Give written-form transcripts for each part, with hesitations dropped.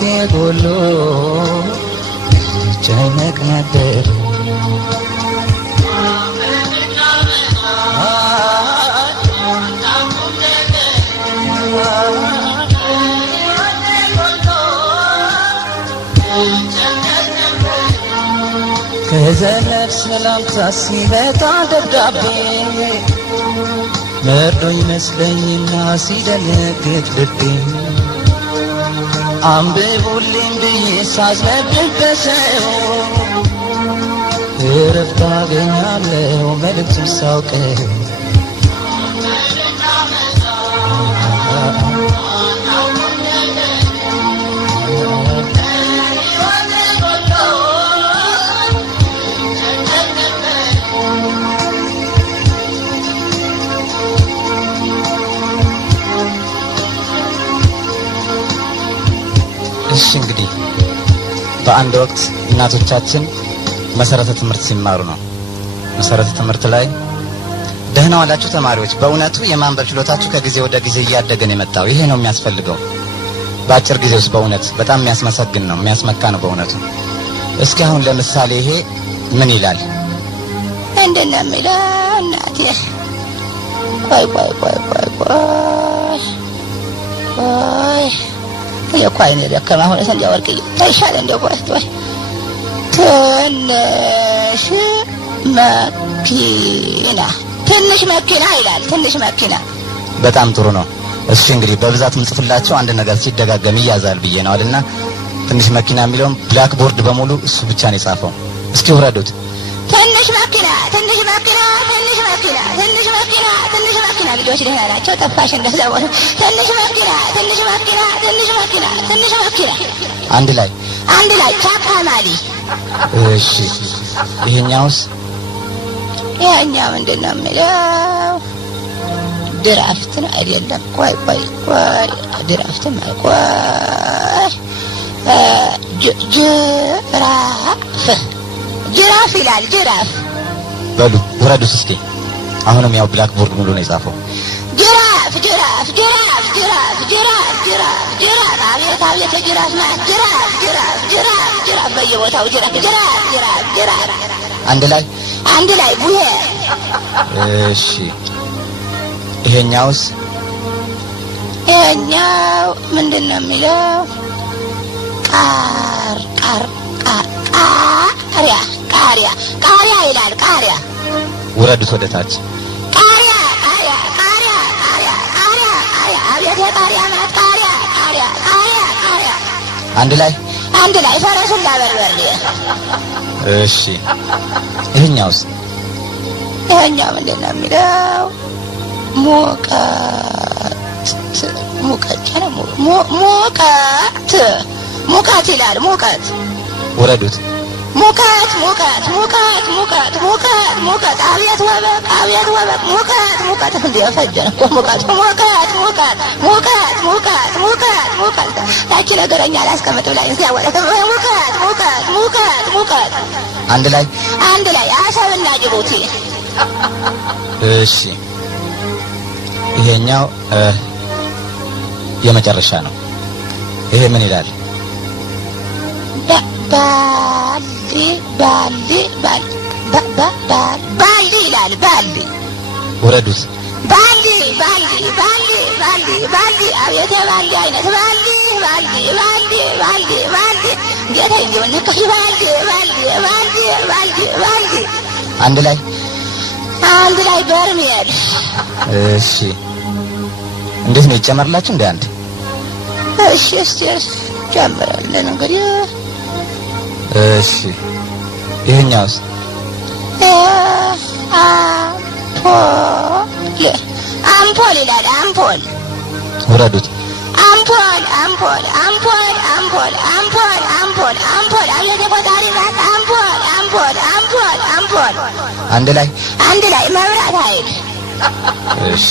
ሕይወቴ ሁሉ ጨነቅ ነበር ከዘመድ ሰላምታ ሲመጣ ደብዳቤ መርዶ ይመስለኝና ሲደነግጥ ልቤ አንብቡልኝ ብዬ ሳዝነብበት እረፍት አገኛለሁ መልእክቱን ሳውቀው እሺ እንግዲህ በአንድ ወቅት እናቶቻችን መሰረተ ትምህርት ሲማሩ ነው መሰረተ ትምህርት ላይ ደህና ዋላችሁ ተማሪዎች በእውነቱ የማንበብ ችሎታችሁ ከጊዜ ወደ ጊዜ እያደገ ነው የመጣው ይሄ ነው የሚያስፈልገው በአጭር ጊዜ ውስጥ በእውነት በጣም የሚያስመሰግን ነው የሚያስመካ ነው በእውነቱ እስኪ አሁን ለምሳሌ ይሄ ምን ይላል እንደነሚላ እናቴ ቆይ የኳይነ ደከማ ሆነ ሰንጃ ወርቅ ታይሻለ እንደው ቆይ ትንሽ መኪና ይላል ትንሽ መኪና በጣም ጥሩ ነው እሺ እንግዲህ በብዛት ምጽፍላችሁ አንድ ነገር ሲደጋገም ይያዛል ብዬ ነው አይደልና ትንሽ መኪና የሚለው ብላክ ቦርድ በሙሉ እሱ ብቻ ነው የጻፈው እስኪ ወረዱት ትንሽ መኪና ልጆች ደህና ናቸው ጠፋሽ እንደዛው ትንሽ መኪና አንድ ላይ ቻፓማሊ እሺ ይሄኛውስ ያኛው ምንድነው የሚለው ድራፍት ነው አይደለም ቆይ ድራፍት ቆይ ጅራፍ ይላል ጅራፍ በሉ ወረዱት እስኪ አሁንም ያው ብላክ ቦርድ ሙሉ ነው የጻፈው ጅራፍ አቤት ጅራፍ ማለት ጅራፍ በየቦታው ጅራፍ አንድ ላይ ቡሄ እሺ ይሄኛው ምንድነው የሚለው ቃሪያ ይላል ቃሪያ ወረዱት ወደ ታች ቃሪያ አቤት ቃሪያ ማለት ቃሪያ አንድ ላይ ፈረሱላ በርበሬ እሺ ይሄኛው ምንድነው የሚለው ሙቀት ይላል ሙቀት ወረዱት ሙቀት አቤት ወበቅ ሙቀት እንዲያፈጀን ሙቀት ታች ነገረኛ ላስቀምጥ ላይ ሲያወጣ ሙቀት አንድ ላይ አሰብና ጅቡቲ እሺ ይሄኛው የመጨረሻ ነው ይሄ ምን ይላል ባልዲ ይላል ባልዲ ወረዱት ባልዲ አቤት ባልዲ አይነት ባልዲ ጌታ እንደሆነ ባልዲ አንድ ላይ በርሜል እሺ እንዴት ነው ይጨመርላችሁ እንደ አንድ እሺ ጨምራለን እንግዲህ እሺ ይሄኛውስ አምፖል ይላል አምፖል ወረዱት አምፖል አየደ ቆጣሪ ማለት አምፖል አንድ ላይ መብራት ኃይል እሺ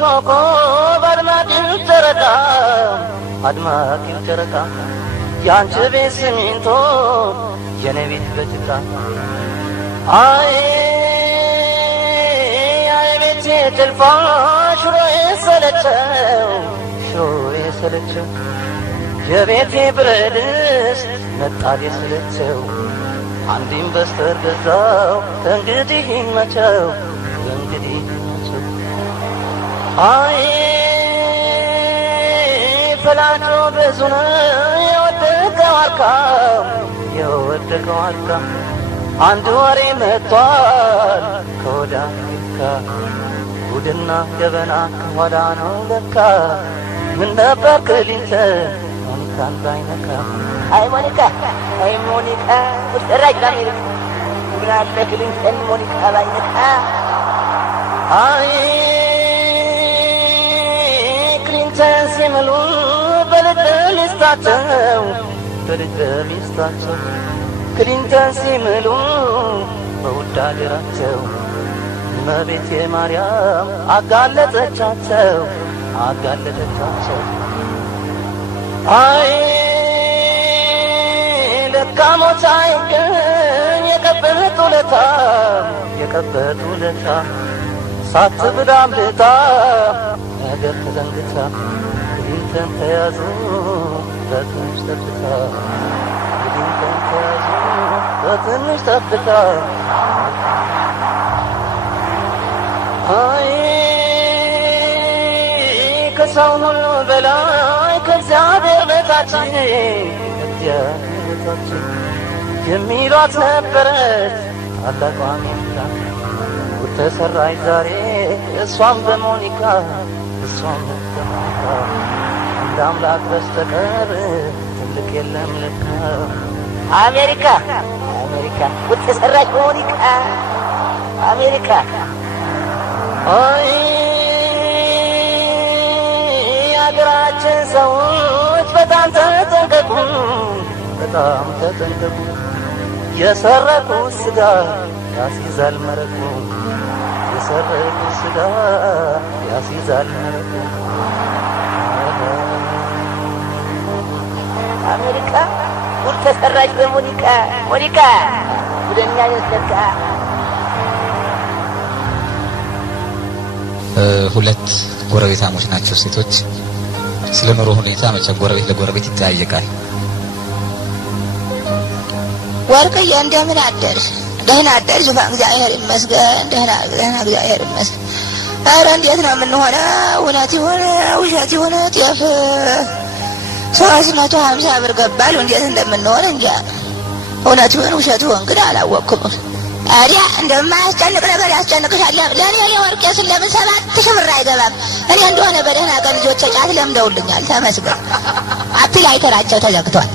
ኮከብ አድማቂው ጨረቃ ያንቺ ቤት ሲሚንቶ የኔ ቤት በጭቃ አይ ቤቴ ጥልፋ ሽሮዬ ሰለቸው የቤቴ ብረት ድስት መጣድ የሰለቸው አንድ ኢንቨስተር ገዛው እንግዲህ ይመቸው አይ ፈላጮ ብዙ ነው የወደቀው አልካ አንድ ወሬ መጥቷል ከወዳ ጉድና ገበና ከኋላ ነው ለካ ምን ነበር ክሊንተን ሞኒካን ባይነካ አይ ሞኒካ ወራጅ ለአሜሪካ ምን አለ ክሊንተን ሞኒካ ባይነካ አይ ክሊንተን ሲምሉ በልደሚስታቸው ክሊንተን ሲምሉ በውድ አገራቸው እመቤቴ ማርያም አጋለጠቻቸው አይ ለካሞች አይገኝ የቀበጡ ለታ ሳትብላ አምልጣ ነገር ተዘንግታ ክሊንተን ተያዙ በትንሽ ጠብታ አይ ከሰው ሁሉ በላይ ከእግዚአብሔር በታችን የሚሏት ነበረች ታላቋ አሜሪካ ተሰራች ዛሬ እሷም በሞኒካ እንደ አምላክ በስተቀር ትልቅ የለም ለካ አሜሪካ ተሰራች በሞኒካ አሜሪካ አይ አገራችን ሰዎች በጣም ተጠንቀቁ የሰረቁ ስጋ ያስይዛል መረቁ አሜሪካ ተሰራች በሞኒካ ወደኛ ይስለካ ሁለት ጎረቤታሞች ናቸው ሴቶች ስለ ኑሮ ሁኔታ መቼም ጎረቤት ለጎረቤት ይጠያየቃል ወርቅዬ እንደምን አደርሽ ደህና አደርሽ እግዚአብሔር ይመስገን ደህና እግዚአብሔር ይመስገን ኧረ እንዴት ነው የምንሆነው እውነት ይሆነ ውሸት ይሆነ ጤፍ 350 ብር ገባል እንዴት እንደምንሆን እንጃ እውነት ይሆን ውሸት ይሆን ግን አላወቅኩም አዲያ እንደማያስጨንቅ ነገር ያስጨንቅሻል ለኔ ወርቄ ስለምን 7000 ብር አይገባም እኔ እንደሆነ በደህና ቀን ልጆቼ ጫት ለምደውልኛል ተመስገን አፕላይተራቸው ተዘግቷል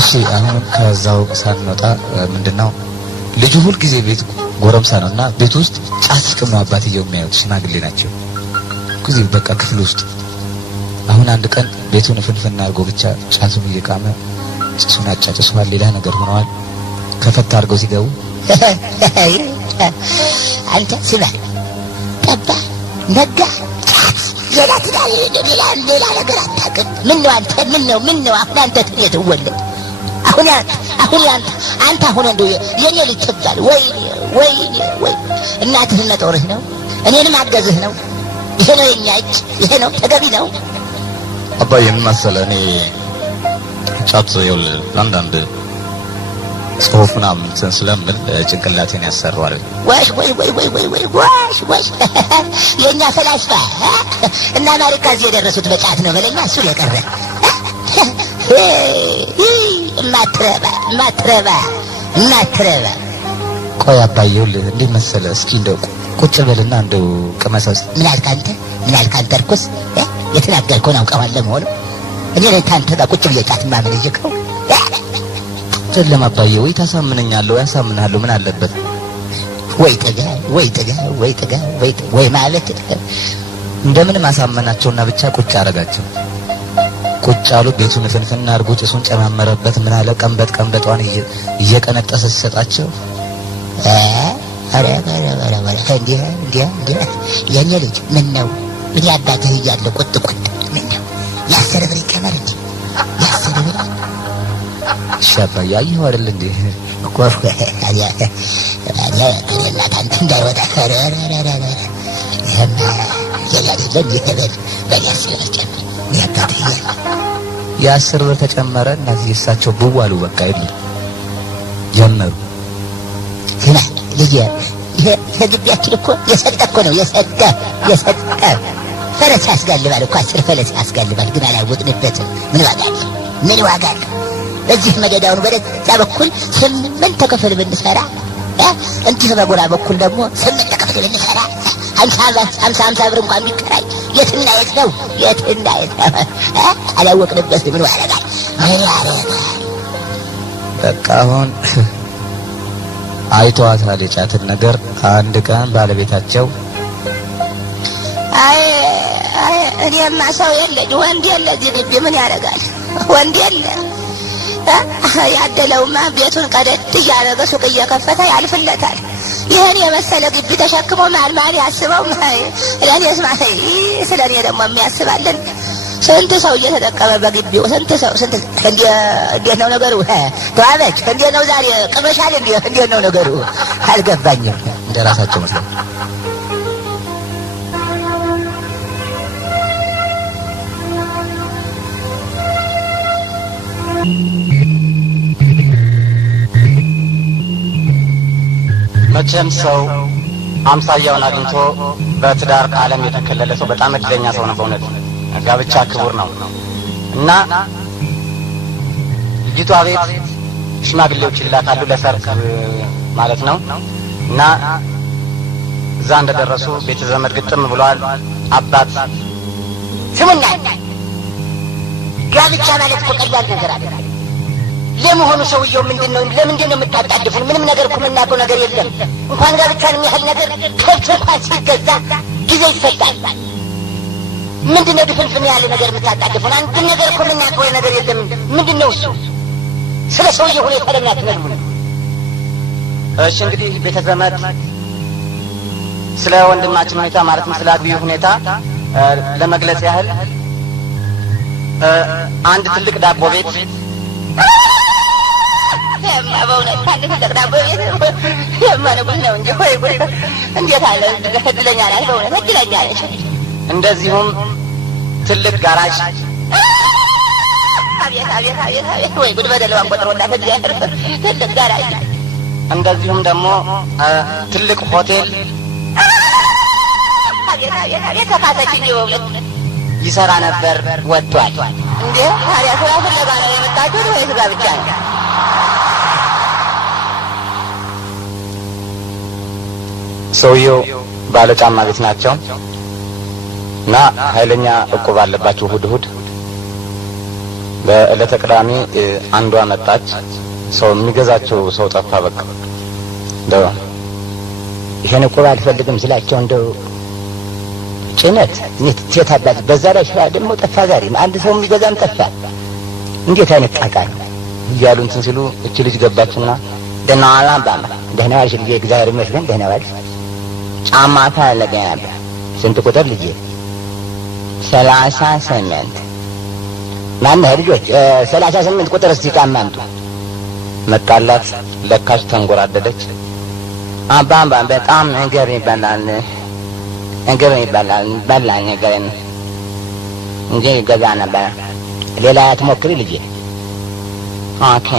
እሺ አሁን ከዛው ሳንወጣ ምንድነው ልጁ ሁሉ ጊዜ ቤት ጎረምሳ ነውና ቤት ውስጥ ጫት ስቅም ነው አባትየው የሚያዩት ሽማግሌ ናቸው ጊዜ በቃ ክፍል ውስጥ አሁን አንድ ቀን ቤቱን ፍንፍና አድርጎ ብቻ ጫቱን እየቃመ እሱን አጫጭሷል ሌላ ነገር ሆነዋል ከፈታ አድርገው ሲገቡ አንተ ስማ ጠባ ነጋ ሌላ ነገር አታውቅም ምን ነው አሁን አንተ ትወለድ አሁን አንተ አሁን እንደው የኔ ልጅ ትባል ወይ እናትህ መጦርህ ነው እኔንም አገዝህ ነው ይሄ ነው የኛ እጅ ይሄ ነው ተገቢ ነው አባዬ ምን መሰለህ እኔ ጫት ይውል አንዳንድ ጽሁፍ ምናምን ስለምል ጭንቅላቴን ያሰራዋል ዋሽ የኛ ፈላስፋ እና አሜሪካ እዚህ የደረሱት በጫት ነው በለኛ እሱ የቀረ ማትረባ ቆይ አባዬ ይውል እንዴ መሰለህ እስኪ እንደው ቁጭ በልና እንደው ቅመሰው ምን አልካንተ እርኩስ የተናገርከውን አውቀዋል ለመሆኑ እኔ ላይ ታንተ ጋር ቁጭ ብዬ ጫት ማመን ይጀከው ሰላም አባዬ ወይ ታሳምነኛለህ ወይ ያሳምናለሁ ምን አለበት ወይ ማለት እንደምን ማሳመናቸውና ብቻ ቁጭ አረጋቸው ቁጭ አሉ ቤቱን ፍንፍና አድርጎ ጭሱን ጨማመረበት ምን አለ ቀንበጧን እየቀነጠሰ ሲሰጣቸው አረ እንዴ የኔ ልጅ ምን ነው ምን ያባትህ እያለ ቁጥ ምን ነው ያሰረ ብር ይከማል እንዴ ያሰረ ብር ሻባያ ይወርል እንዴ ኮፍ አያ ታንተ እንዳይወጣ ይሄማ የያደለም ይሄበል በያስለ ጨምር ያባትህ የ10 ብር ተጨመረ እነዚህ እሳቸው ብዋሉ በቃ ይል ጀመሩ هنا لجي هجيب اكلكو يصدقكو ነው የሰጠ ፈረስ ያስጋልባል እኮ 10 ፈረስ ያስጋልባል ግን አላወቅንበት ምን ዋጋል በዚህ መደዳውን በደዛ በኩል 8 ተከፈል ብንሰራ እንዲህ በጎራ በኩል ደግሞ 8 ተከፈል ብንሰራ 50 ብር እንኳን ቢከራይ የትና የት ነው አላወቅንበት ምን ዋጋል በቃ አሁን አይቷታል የጫትን ነገር አንድ ቀን ባለቤታቸው አይ እኔማ ሰው የለኝ ወንድ የለ ግቢ ምን ያደርጋል ወንድ የለ ያደለውማ ቤቱን ቀደድ እያደረገ ሱቅ እየከፈተ ያልፍለታል ይሄን የመሰለ ግቢ ተሸክሞ ማን ያስበው ለኔስ ማለት ስለኔ ደግሞ የሚያስባልን ስንት ሰው እየተጠቀመ በግቢው ስንት ሰው እንዴት ነው ነገሩ ተዋበች እንዴት ነው ዛሬ ቅመሻል እንዴት ነው ነገሩ አልገባኝም እንደራሳቸው መስለው መቼም ሰው አምሳያውን አግኝቶ በትዳር ዓለም የተከለለ ሰው በጣም እድለኛ ሰው ነው በእውነት ጋብቻ ክቡር ነው እና ልጅቷ ቤት ሽማግሌዎች ይላካሉ ለሰርግ ማለት ነው እና እዛ እንደደረሱ ቤተ ዘመድ ግጥም ብሏል አባት ስሙና ጋብቻ ማለት ቀላል ነገር አይደለም ለመሆኑ ሰውየው ምንድነው ለምንድነው የምታጣድፉን ምንም ነገር እኮ የምናውቀው ነገር የለም እንኳን ጋብቻን የሚያህል ነገር ከብት እንኳን ሲገዛ ጊዜ ይፈታል ምንድነው ድፍንፍን ያለ ነገር የምታጣድፉን አንድ ነገር እኮ የምናውቀው ነገር የለም ምንድነው እሱ ስለ ሰውየው ሁኔታ ለምን አትነግሩን እሺ እንግዲህ ቤተ ዘመድ ስለ ወንድማችን ሁኔታ ማለትም ስለ አግቢው ሁኔታ ለመግለጽ ያህል አንድ ትልቅ ዳቦ ቤት በእውነት አንድ ትልቅ ዳቦ ቤት የማነጉት ነው እንጂ ሆይ ጉድ እንዴት አለ እድለኛ ነች በእውነት እድለኛ ነች እንደዚሁም ትልቅ ጋራጅ አቤት ወይ ጉድ በደለዋን ቆጥሮና ትልቅ ጋራጅ እንደዚሁም ደግሞ ትልቅ ሆቴል አቤት ተፋሰች እንጂ በእውነት ይሰራ ነበር ወጥቷል እንዴ ታዲያ ስራ ፍለጋ ነው የመጣችሁት ወይስ ጋብቻ ነው ሰውየው ባለጫማ ቤት ናቸው እና ኃይለኛ እቁብ አለባቸው እሑድ በዕለተ ቅዳሜ አንዷ መጣች ሰው የሚገዛቸው ሰው ጠፋ በቃ እንደው ይሄን እቁብ አልፈልግም ስላቸው እንደው ጭነት ተታባጭ በዛ ላይ ሽራ ደግሞ ጠፋ ዛሬ አንድ ሰው የሚገዛም ጠፋ እንዴት አይነት ጣጣ ነው እያሉ እንትን ሲሉ እቺ ልጅ ገባችና ደህና አላባማ ደህና ዋልሽ ልጄ እግዚአብሔር ይመስገን ደህና ዋልሽ ጫማ ታለገኝ ነበር ስንት ቁጥር ልጄ 38 ማነህ ልጆች 38 ቁጥር እስቲ ጫማ አምጡ መጣላት ለካሽ ተንጎራደደች አባባ በጣም ነገር ይበላል ነገር እንጂ ገዛ ነበር ሌላ አትሞክሪ ልጄ ኦኬ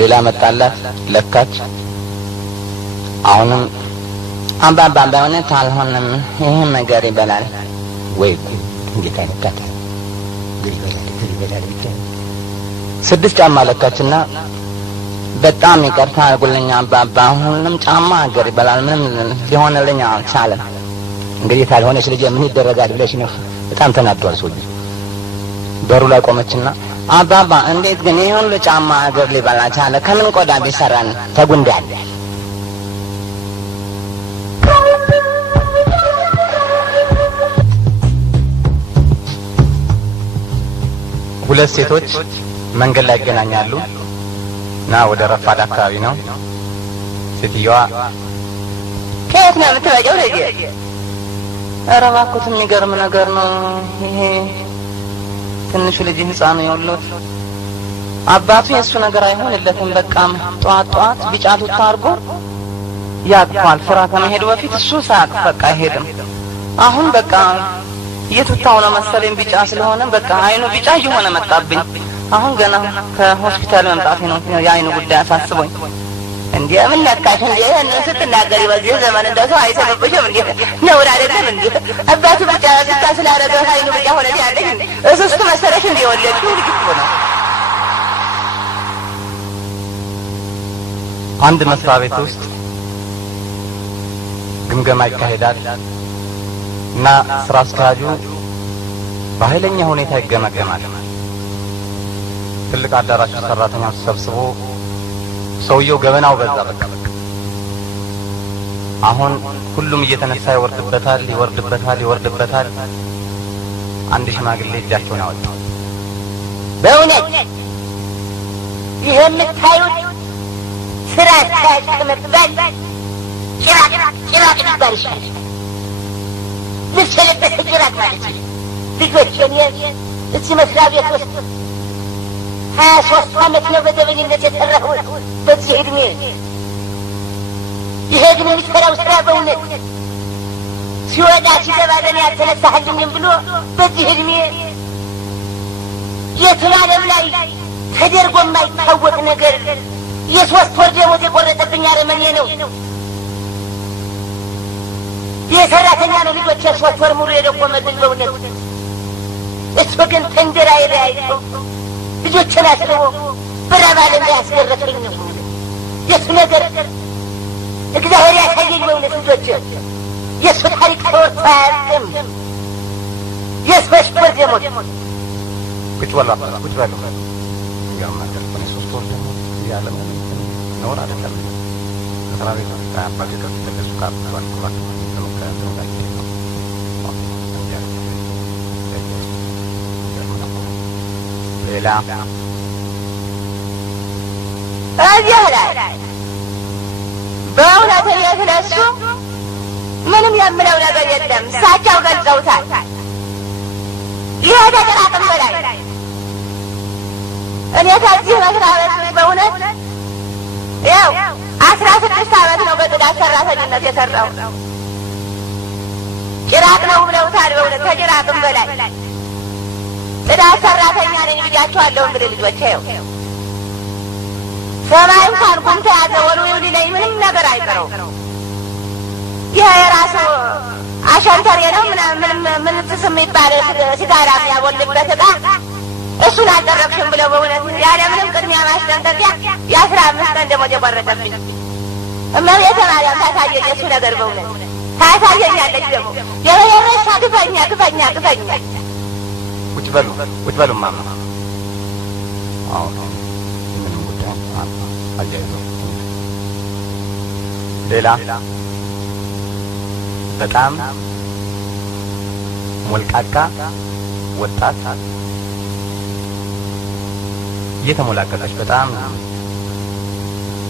ሌላ መጣላት ለካች አሁንም አባባ በእውነት አልሆነም ይሄን ነገር ይበላል ወይ እንዴት አይነት ቃታ ይበላል ብቻ 6 ጫማ ለካችና በጣም ይቅርታ አድርጉልኝ አባባ ሁሉም ጫማ ሀገር ይበላል ምንም ሊሆንልኝ አልቻለም እንግዲህ ካልሆነች ልጅ ምን ይደረጋል ብለሽ ነው በጣም ተናዷል ሰውዬው በሩ ላይ ቆመችና አባባ እንዴት ግን ይሄን ለጫማ ሀገር ሊበላ ቻለ ከምን ቆዳ ቢሰራን ተጉንዳል ሁለት ሴቶች መንገድ ላይ ይገናኛሉ እና ወደ ረፋድ አካባቢ ነው ሴትዮዋ የት ነው የምትበጀው ልጄ? ኧረ እባክዎት የሚገርም ነገር ነው ይሄ። ትንሹ ልጅ ህፃኑ የወሎት አባቱ የእሱ ነገር አይሆንለትም። በቃም ጧት ቢጫ ቱታ አድርጎ ያቅፋል። ስራ ከመሄዱ በፊት እሱ ሳያቅፍ በቃ አይሄድም። አሁን በቃ የቱታው ነው መሰለኝ ቢጫ ስለሆነ በቃ አይኑ ቢጫ እየሆነ መጣብኝ። አሁን ገና ከሆስፒታል መምጣቴ ነው የአይኑ ጉዳይ አሳስቦኝ። እንዴ ምን ነካሽ እንዴ? ስትናገሪ በዚህ ዘመን እንደው አይሰበብሽም እንዴ? ነውር አይደለም እንዴ? አባቱ ብቻ ስላደረገ አይኑ ብቻ ሆነ ያለኝ እሱስ መሰለሽ እንዴ? ወለድኩ ልጅ ሆነ አንድ መስሪያ ቤት ውስጥ ግምገማ ይካሄዳል እና ስራ አስኪያጁ በኃይለኛ ሁኔታ ይገመገማል። ትልቅ አዳራሽ ሰራተኛው ተሰብስቦ ሰውየው ገበናው በዛ በቃ አሁን ሁሉም እየተነሳ ይወርድበታል። አንድ ሽማግሌ እጃቸውን አወጡ። በእውነት ይሄ የምታዩት ስራ አስኪያጅ ከመባል ጭራቅ ሊባል ይሻላል። ልብስ የለበሰ ጭራቅ ማለት ነው። ልጆቼን እዚህ መስሪያ ቤት ውስጥ 23 ዓመት ነው በደበኝነት የሰራሁት በዚህ ዕድሜ። ይሄ ግን የሚሰራው ስራ በእውነት ሲወጣ ሲገባ ለኔ ያልተነሳህልኝም ብሎ በዚህ ዕድሜ የትም ዓለም ላይ ተደርጎ የማይታወቅ ነገር የ3 ወር ደሞዝ የቆረጠብኝ አረመኔ ነው። የሰራተኛ ነው ልጆች 3 ወር ሙሉ የደቆመብኝ በእውነት። እሱ ግን ተንጀራዬ ላይ አይቶ ልጆችን አስርቦ በረባል እንዳያስገረፈኝ ነው። የሱ ነገር እግዚአብሔር ያሳየኝ በእውነት። ልጆች የሱ ታሪክ ተወርቶ አያልቅም። የ3 ወር ደሞዝ ቁጭ በሉ ያማከለ 3 ወር ደሞዝ ያለ ነው አይደለም። ስራ ቤት ታባጅ ከተደረሱ ካርቷን ኩራት ሌላ እዚህ ላይ በእውነት ስለሱ ምንም የምለው ነገር የለም። እሳቸው ገልጸውታል። ይሄ ተጠራጥም በላይ እኔ ከዚህ መስሪያ ቤት በእውነት ያው 16 ዓመት ነው በጽዳት ሰራተኝነት የሰራው። ጭራቅ ነው ብለውታል። በእውነት ከጭራቅም በላይ ጽዳት ሰራተኛ ነኝ ብያቸዋለሁ። እንግዲህ ልጆቼ ይኸው ሰማይ እንኳን ጉምታ ያዘ ወልወል ሊለኝ ምንም ነገር አይቀረው። ይሄ የራሱ አሸንተሬ ነው ምን ትስም ይባል ሲጋራ የሚያቦልበት ዕቃ እሱን አልደረግሽም ብለው በእውነት ያለ ምንም ቅድሚያ ማስጠንቀቂያ የ15 ቀን ደሞዝ የቆረጠብኝ። እመቤቴ ማርያም ታሳየኝ እሱ ነገር በእውነት ታሳየኛለች። ደግሞ የበየረሻ ግፈኛ ቁጭ በሉ ማማ። አዎ ምንም ጉዳይ አያይዞ ሌላ በጣም ሞልቃቃ ወጣት እየተሞላቀቀች በጣም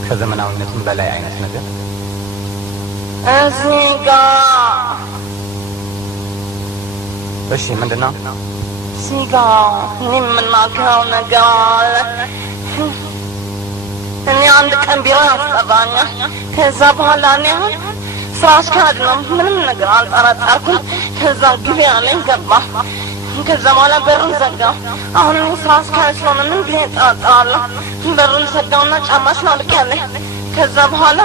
ከዘመናዊነቱም በላይ አይነት ነገር እዚህ ጋር እሺ ምንድነው እዚህ ጋር እኔ የምናገረው ነገር አለ። እኔ አንድ ቀን ቢሮ አስጠራኝ። ከዛ በኋላ እኔ ስራ አስኪያጅ ነው ምንም ነገር አልጠረጠርኩም። ከዛ ግቢ አለኝ ገባ። ከዛ በኋላ በሩን ዘጋ። አሁን እኔ ስራ አስኪያጅ ስለሆነ ምን ብዬ እጠረጥራለሁ? በሩን ዘጋውና ጫማሽን አውልቄያለሁ። ከዛ በኋላ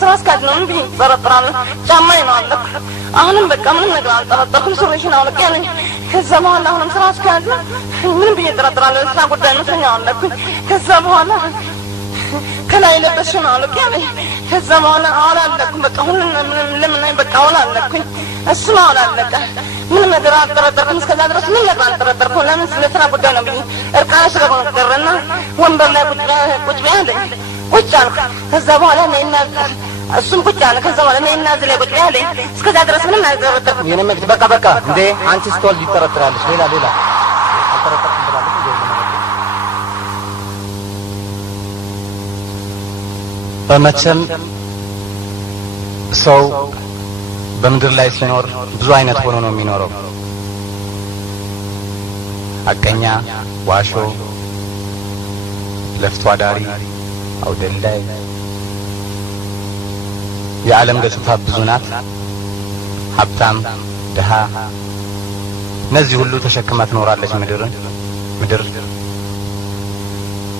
ስራ አስኪያጅ ነው ምን ብዬ እጠረጥራለሁ? ጫማዬን ነው አለኩ። አሁንም በቃ ምንም ነገር አልጠረጠርኩም። ሱሪሽን አውልቄያለሁ። ከዛ በኋላ አሁንም ስራ አስኪያጅ ነው ምን ብዬ እጠረጥራለሁ? ስራ ጉዳይ ነው ተኛው አለኩ። ከዛ በኋላ ከላይ ለበስሽን አውልቄያለሁ። ከዛ በኋላ አላለኩም። በቃ ሁሉን ለምን በቃ አላለኩኝ። እሱ ነው አላለቀ። ምንም ነገር አልጠረጠርኩም። እስከዛ ድረስ ምን ነገር አልጠረጠርኩም። ለምን ስለስራ ጉዳይ ነው ብዬ እርቃሽ ስለቆረና ወንበር ላይ ቁጭ ብያለሁ። ቁጭ አልኩ። ከዛ በኋላ ነይና እሱም ቁጭ አለ። ከዛ በኋላ ነይና እዚህ ላይ ቁጭ ብያለሁ። እስከዛ ድረስ ምንም አልጠረጠርኩም። የኔ መግት በቃ እንዴ አንቺ ስትወልድ ይጠረጥራለሽ። ሌላ አልጠረጠርኩም ብላለች። በመቼም ሰው በምድር ላይ ሲኖር ብዙ አይነት ሆኖ ነው የሚኖረው። ሐቀኛ፣ ዋሾ፣ ለፍቶ አዳሪ፣ አውደልዳይ። የዓለም ገጽታ ብዙ ናት። ሀብታም፣ ድሃ፣ እነዚህ ሁሉ ተሸክማ ትኖራለች ምድር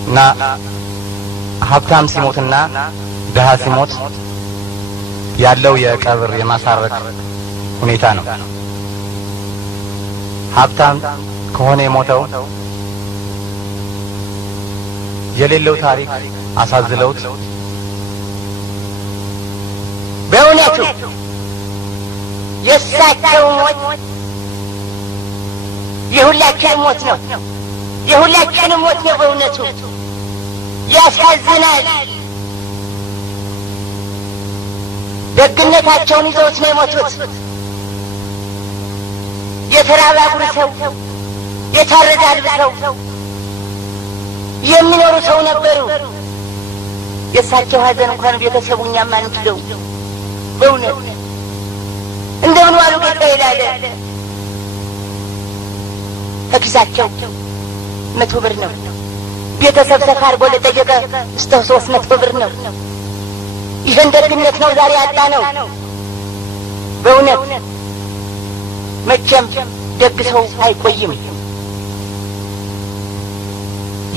እና ሀብታም ሲሞትና ድሃ ሲሞት ያለው የቀብር የማሳረግ ሁኔታ ነው። ሀብታም ከሆነ የሞተው የሌለው ታሪክ አሳዝለውት በእውነቱ የእሳቸው ሞት የሁላችንም ሞት ነው። የሁላችንም ሞት ነው። በእውነቱ ያሳዝናል። ደግነታቸውን ይዘውት ነው የሞቱት። የተራበ አጉርሰው የታረደ አልብሰው የሚኖሩ ሰው ነበሩ። የእሳቸው ሀዘን እንኳን ቤተሰቡ እኛም አንችለው። በእውነት እንደምን ዋሉ ጌታ ይላል። ከኪሳቸው 100 ብር ነው። ቤተሰብ ሰፋ አድርጎ ለጠየቀ እስከ 300 ብር ነው። ይህን ደግነት ነው ዛሬ ያጣ ነው። በእውነት መቼም ደግ ሰው አይቆይም።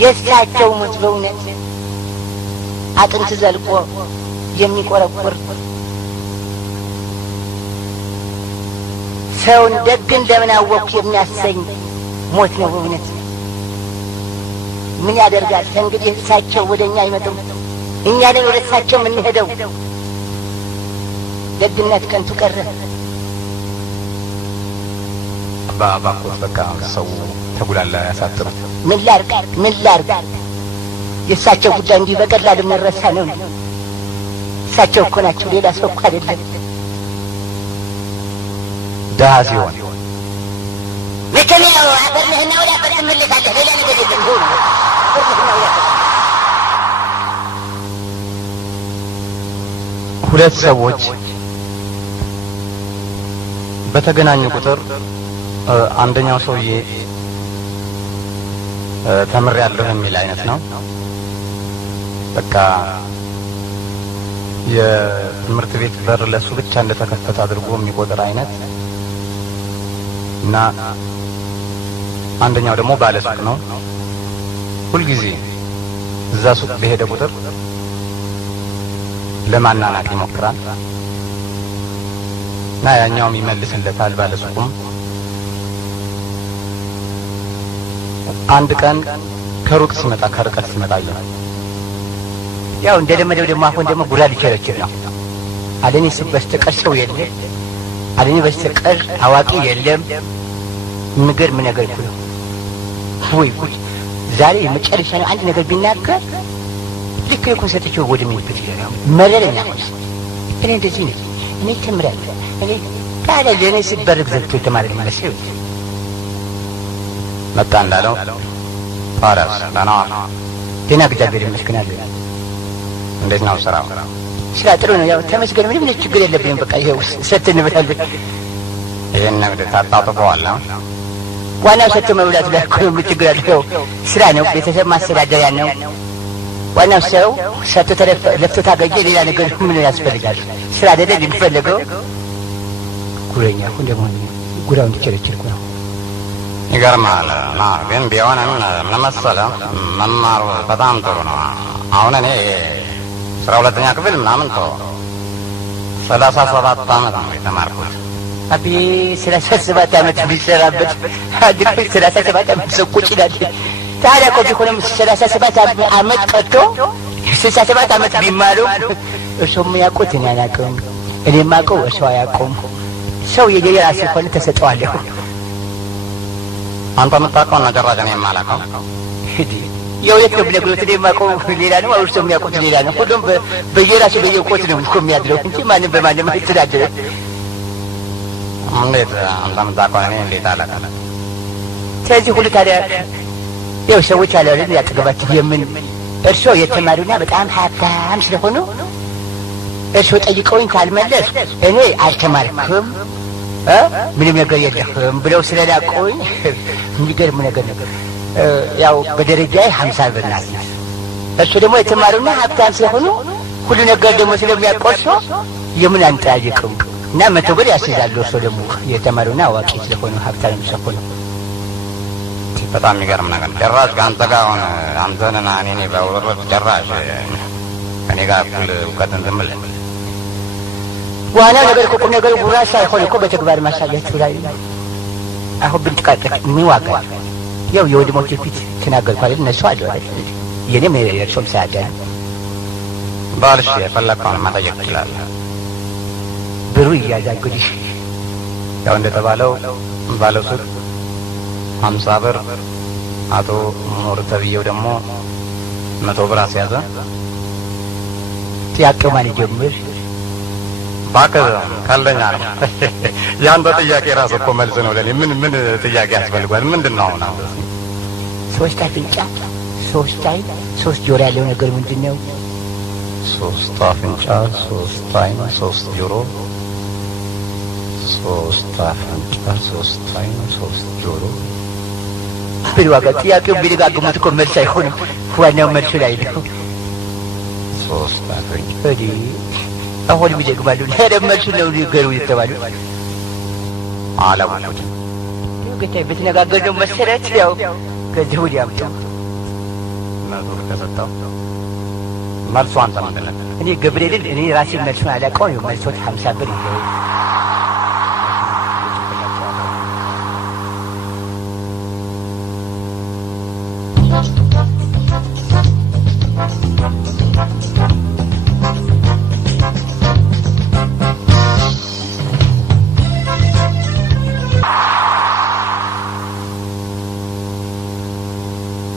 የእሳቸው ሞት በእውነት አጥንት ዘልቆ የሚቆረቁር ሰውን ደግን ለምን አወኩ የሚያሰኝ ሞት ነው በእውነት። ምን ያደርጋል እንግዲህ እሳቸው ወደኛ አይመጡም፣ እኛ ነን ወደ እሳቸው የምንሄደው። ደግነት ከንቱ ቀረ። ባባኮት በቃ ሰው ተጉላላ ያሳጥሩ። ምን ላርግ የእሳቸው ጉዳይ እንዲህ በቀላሉ የሚረሳ ነው። እሳቸው እኮ ናቸው፣ ሌላ ሰው እኮ አይደለም። ድሃ ሲሆን መቼም ያው አፈር ነህና ወደ አፈር ትመለሳለህ። ሌላ ነገር የለም። ሆኖ ሁለት ሰዎች በተገናኙ ቁጥር አንደኛው ሰውዬ ተምሬያለሁ የሚል አይነት ነው። በቃ የትምህርት ቤት በር ለሱ ብቻ እንደተከፈተ አድርጎ የሚቆጥር አይነት እና አንደኛው ደግሞ ባለሱቅ ነው። ሁልጊዜ እዛ ሱቅ በሄደ ቁጥር ለማናናቅ ይሞክራል እና ያኛውም ይመልስለታል ባለሱቁም። አንድ ቀን ከሩቅ ሲመጣ ከርቀት ሲመጣ ያው እንደለመደው ደግሞ አሁን ደግሞ ጉራ ሊቸረችር ነው። አለኔ በስተቀር ሰው የለም፣ አለኔ በስተቀር አዋቂ የለም። የሚገርም ነገር እኮ ነው። ወይ ጉድ! ዛሬ መጨረሻ ነው። አንድ ነገር ቢናገር ልክ እኮ ሰጥቼው ወደ የሚልበት ይላል። መረረኛ ሆነ። እኔ እንደዚህ ነኝ፣ እኔ ተምራለሁ፣ እኔ ታዲያ ለእኔ ሲበርግ ዘግቶ የተማረ ማለት ነው። መጣ እንዳለው ፋራስ ዳና ደህና እግዚአብሔር ይመስገን። እንዴት ነው ስራው? ስራ ጥሩ ነው። ያው ተመስገን፣ ምንም ችግር የለብንም። በቃ ይሄው ሰጥተንበታለን። ይሄን ነገር ታጣጥፈዋል። ዋናው ሰጥቶ መብላት ላይ እኮ ነው ችግር ያለው። ስራ ነው፣ ቤተሰብ ማስተዳደሪያ ነው። ዋናው ሰው ሰጥቶ ለፍቶ ታገኘ፣ ሌላ ነገር ምን ያስፈልጋል? ስራ አይደል የሚፈልገው? ጉረኛ ሁን ደግሞ ጉራው እንዲቸረችር ነው። ይገርማል። ግን ቢሆንም ምን መሰለህ መማሩ በጣም ጥሩ ነው። አሁን እኔ 12ኛ ክፍል ምናምን 37 ዓመት ነው የተማርኩት። አቢ 37 ዓመት ቢሰራበት አድርኩ 37 ዓመት ቁጭ ይላል። ታዲያ እኮ ቢሆንም 37 ዓመት ቀርቶ 67 ዓመት ቢማሩ እሱም ያውቁት እኔ አላውቅም፣ እኔ የማውቀው እሱ አያውቀውም። ሰው የየራሱ ሆነ ተሰጠዋለሁ። አንተ የምታውቀውና ጭራሽ እኔ የማላውቀው የሁለት ነው ብለህ እኔ የማውቀው ሌላ ነው፣ እሱ የሚያውቁት ሌላ ነው። ሁሉም በየራሱ በየቆት ነው እኮ የሚያድረው እንጂ ማንም በማንም አይተዳደርም። እንዴት አንተ የምታውቀው እኔ እንዴት አላውቅም? ስለዚህ ሁሉ ታዲያ ያው ሰዎች አለ አይደል ያጠገባችሁ የምን እርሶ የተማሩና በጣም ሀብታም ስለሆኑ እሱ ጠይቀውኝ ካልመለስ እኔ አልተማርኩም ምንም ነገር የለህም ብለው ስለላቀውኝ የሚገርም ነገር ያው በደረጃዬ 50 ብር ናት። እሱ ደግሞ የተማሩና ሀብታም ስለሆኑ ሁሉ ነገር ደግሞ ስለሚያቆርሱ የምን አንጠያይቅም እና 100 ብር ያስይዛሉ። እሱ ደግሞ የተማሩና አዋቂ ስለሆኑ ሀብታም ስለሆኑ በጣም የሚገርም ነገር ጭራሽ ከአንተ ጋር አሁን አንተንና እኔ በውርርድ ጭራሽ ከኔ ጋር እኩል እውቀት እንትን ብለህ ዋናው ነገር እኮ ቁም ነገሩ ጉራ ሳይሆን እኮ በተግባር ማሳየት ላይ አሁን ብንጥቃጥቅ ምን ዋጋ ያው የወንድሞቼ ፊት ተናገርኩ አይደል እነሱ አሉ አይደል የኔም የእርሶም ሳያዳኝ ባልሽ የፈለግከውን መጠየቅ ትችላለህ። ብሩ እያዛል እንግዲህ ያው እንደተባለው ባለሱቅ 50 ብር አቶ ሞር ተብዬው ደግሞ 100 ብር አስያዘ። ጥያቄው ማን ይጀምር? ባከ ካለኛ ነው ያንተ ጥያቄ ራስ እኮ መልስ ነው ለኔ። ምን ጥያቄ ያስፈልጋል? ምንድነው ነው? ሶስት አፍንጫ፣ ሶስት አይን፣ ሶስት ጆሮ ያለው ነገር ምንድነው? ሶስት አፍንጫ፣ ሶስት አይን፣ ሶስት ጆሮ፣ ሶስት አፍንጫ፣ ሶስት አይን፣ ሶስት ጆሮ ብልዋጋ ጥያቄው ቢደጋግሙት እኮ መልስ አይሆንም። ዋናው መልሱ ላይ ነው። ሶስት አፍንጫ እዲ አሁን ቢደግማሉ ለደመልሱ ነው ሊገሩ ይተባሉ አላውቁት ጌታ በተነጋገር ነው መሰረት ያው ከዚህ ወዲያ አምጣ ማዞር ተሰጣው መልሱ አንተ ምንድን ነው? እኔ ገብርኤልን እኔ ራሴ መልሱን አላውቀውም። መልሶት 50 ብር ይዘው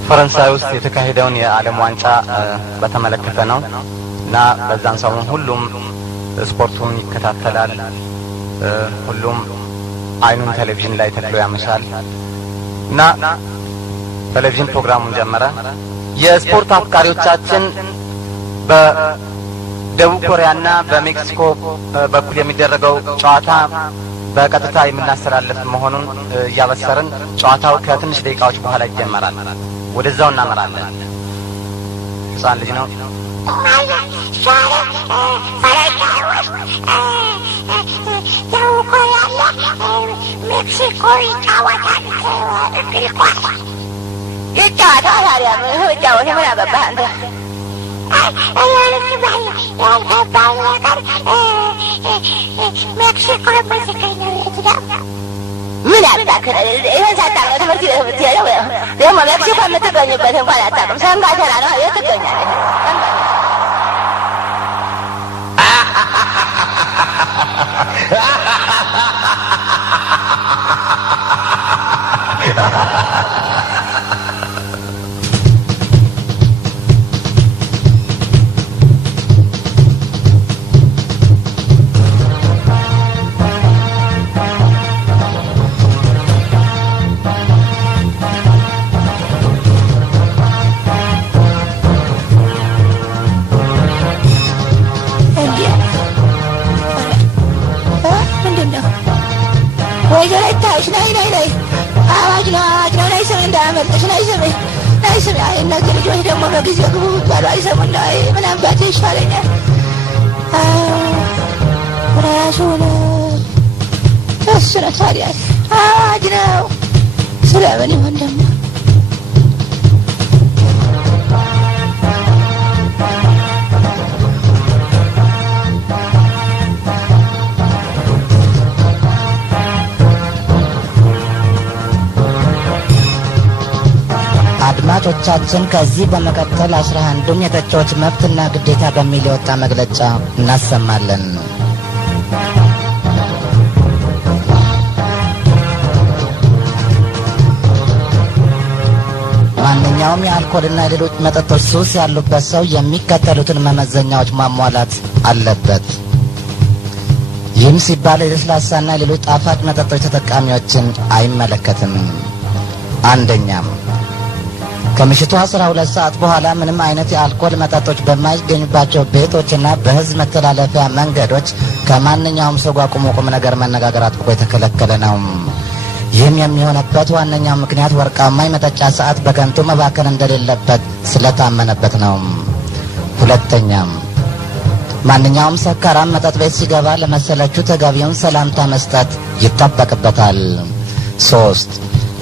ፈረንሳይ ውስጥ የተካሄደውን የዓለም ዋንጫ በተመለከተ ነው እና በዛን ሰሞን ሁሉም ስፖርቱን ይከታተላል። ሁሉም አይኑን ቴሌቪዥን ላይ ተክሎ ያመሻል እና ቴሌቪዥን ፕሮግራሙን ጀመረ። የስፖርት አፍቃሪዎቻችን በደቡብ ኮሪያና በሜክሲኮ በኩል የሚደረገው ጨዋታ በቀጥታ የምናስተላልፍ መሆኑን እያበሰርን ጨዋታው ከትንሽ ደቂቃዎች በኋላ ይጀመራል። ወደዛው እናመራለን። ህፃን ልጅ ነው። ሜክሲኮ ይጫወታል። ይጫወታል። ታዲያ ይጫወት ምን አገባህ አንተ? ያልገባኝ ነገር ሜክሲኮ ምን አባክህ ይሄን ሳታውቀው ትምህርት ቤት ብትሄደው ደግሞ ሜክሲኮ የምትገኝበት እንኳን አታውቅም። ሰንጋተራ ነው የት ትገኛለህ? እነዚህ ልጆች ደግሞ በጊዜ ግቡ ባሉ አይሰሙና ምን አባቴ ይሻለኛል። ራሱን እሱ ነው ታዲያ አዋጅ ነው። ስለምን ይሆን ደግሞ አድማጮቻችን ከዚህ በመቀጠል 11ዱን የተጫዋች መብትና ግዴታ በሚል የወጣ መግለጫ እናሰማለን። ማንኛውም የአልኮልና ሌሎች መጠጦች ሱስ ያሉበት ሰው የሚከተሉትን መመዘኛዎች ማሟላት አለበት። ይህም ሲባል የለስላሳና ሌሎች ጣፋጭ መጠጦች ተጠቃሚዎችን አይመለከትም። አንደኛም ከምሽቱ 12 ሰዓት በኋላ ምንም አይነት የአልኮል መጠጦች በማይገኙባቸው ቤቶችና በህዝብ መተላለፊያ መንገዶች ከማንኛውም ሰው ጋር ቁም ነገር መነጋገር አጥብቆ የተከለከለ ነው። ይህም የሚሆነበት ዋነኛው ምክንያት ወርቃማ የመጠጫ ሰዓት በከንቱ መባከን እንደሌለበት ስለታመነበት ነው። ሁለተኛም ማንኛውም ሰካራም መጠጥ ቤት ሲገባ ለመሰለቹ ተገቢውን ሰላምታ መስጠት ይጠበቅበታል። 3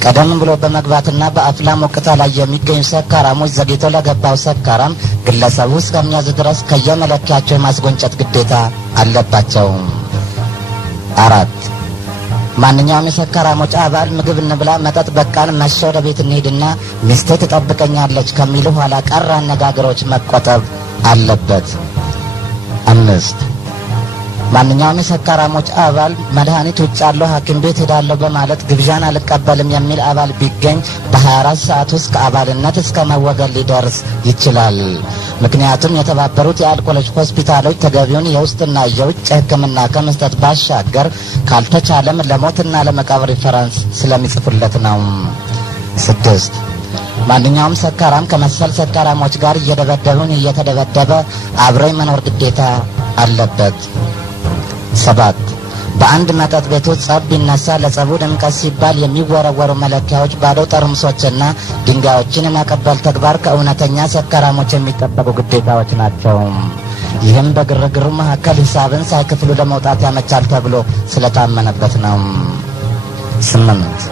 ቀደም ብሎ በመግባትና በአፍላ ሞቅታ ላይ የሚገኙ ሰካራሞች ዘግይቶ ለገባው ሰካራም ግለሰቡ እስከሚያዝ ድረስ ከየመለኪያቸው የማስጎንጨት ግዴታ አለባቸው። 4 ማንኛውም የሰካራሞች አባል ምግብ እንብላ፣ መጠጥ በቃን፣ መሸ፣ ወደ ቤት እንሂድና ሚስቴ ትጠብቀኛለች ከሚሉ ኋላ ቀር አነጋገሮች መቆጠብ አለበት። 5 ማንኛውም የሰካራሞች አባል መድኃኒት ውጭ ያለው ሐኪም ቤት ሄዳለሁ በማለት ግብዣን አልቀበልም የሚል አባል ቢገኝ በ24 ሰዓት ውስጥ ከአባልነት እስከ መወገድ ሊደርስ ይችላል። ምክንያቱም የተባበሩት የአልኮሎች ሆስፒታሎች ተገቢውን የውስጥና የውጭ ሕክምና ከመስጠት ባሻገር ካልተቻለም ለሞትና ለመቃብር ሪፈረንስ ስለሚጽፉለት ነው። 6 ማንኛውም ሰካራም ከመሰል ሰካራሞች ጋር እየደበደቡን እየተደበደበ አብሮ መኖር ግዴታ አለበት። 7 በአንድ መጠጥ ቤት ውስጥ ጸብ ቢነሳ ለጸቡ ድምቀት ሲባል የሚወረወሩ መለኪያዎች፣ ባዶ ጠርሙሶችና ድንጋዮችን የማቀበል ተግባር ከእውነተኛ ሰካራሞች የሚጠበቁ ግዴታዎች ናቸው። ይህም በግርግሩ መካከል ሂሳብን ሳይከፍሉ ለመውጣት ያመቻል ተብሎ ስለታመነበት ነው። 8